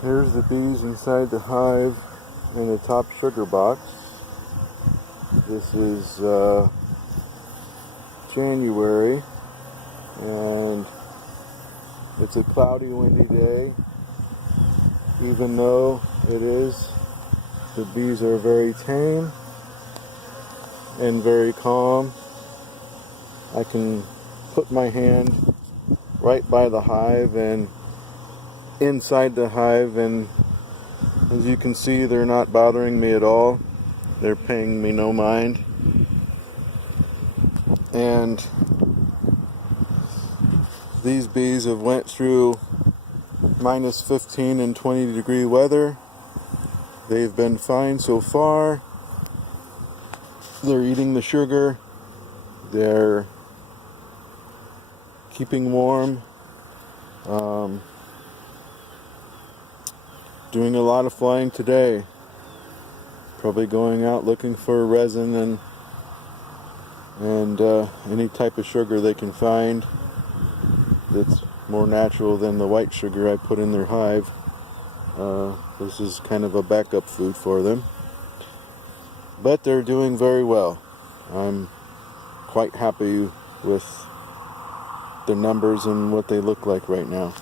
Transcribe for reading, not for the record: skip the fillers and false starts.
Here's the bees inside the hive in the top sugar box. This is January, and it's a cloudy, windy day. Even though it is, the bees are very tame and very calm. I can put my hand right by the hive and inside the hive, and as you can see, they're not bothering me at all. They're paying me no mind. And these bees have went through minus 15 and 20 degree weather. They've been fine so far. They're eating the sugar. They're keeping warm. Doing a lot of flying today. Probably going out looking for resin and any type of sugar they can find that's more natural than the white sugar I put in their hive. This is kind of a backup food for them. But they're doing very well. I'm quite happy with the numbers and what they look like right now.